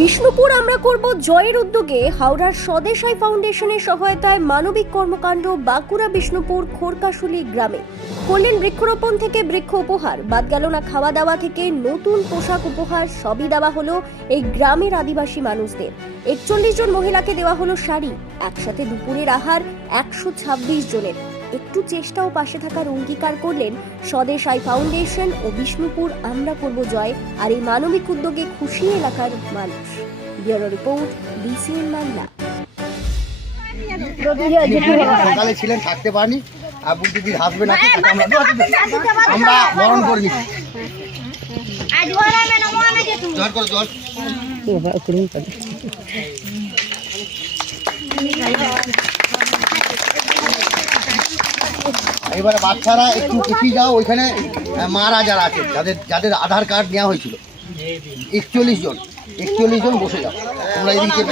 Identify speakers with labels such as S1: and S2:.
S1: বিষ্ণুপুর আমরা করব জয়ের উদ্যোগে হাওড়ার স্বদেশাই ফাউন্ডেশনের সহায়তায় মানবিক কর্মকাণ্ড বাঁকুড়া বিষ্ণুপুর খোরকাশুলি গ্রামে। করলেন বৃক্ষরোপণ থেকে বৃক্ষ উপহার, বাদ গেল না খাওয়া দাওয়া থেকে নতুন পোশাক উপহার, সবই দেওয়া হলো এই গ্রামের আদিবাসী মানুষদের। একচল্লিশ জন মহিলাকে দেওয়া হলো শাড়ি, একসাথে দুপুরের আহার একশো ছাব্বিশ জনের। একটু চেষ্টা ও পাশে থাকার অঙ্গীকার করলেন স্বদেশ আই ফাউন্ডেশন ও বিষ্ণুপুর আমরা করব জয় আর এই মানবিক উদ্যোগে খুশি এলাকার মানুষ। Bureau report BCN Bangla.
S2: সকালে ছিলেন থাকতে পারেনি। আবুল দিদির তাকে আমরা বরণ করে নিচ্ছি। জল করো জল এবারে বাচ্চারা একটু পিছিয়ে যাও, ওইখানে মারা যারা আছে, যাদের যাদের আধার কার্ড নেওয়া হয়েছিল, একচল্লিশ জন একচল্লিশ জন বসে যাও, তোমরা এদিকে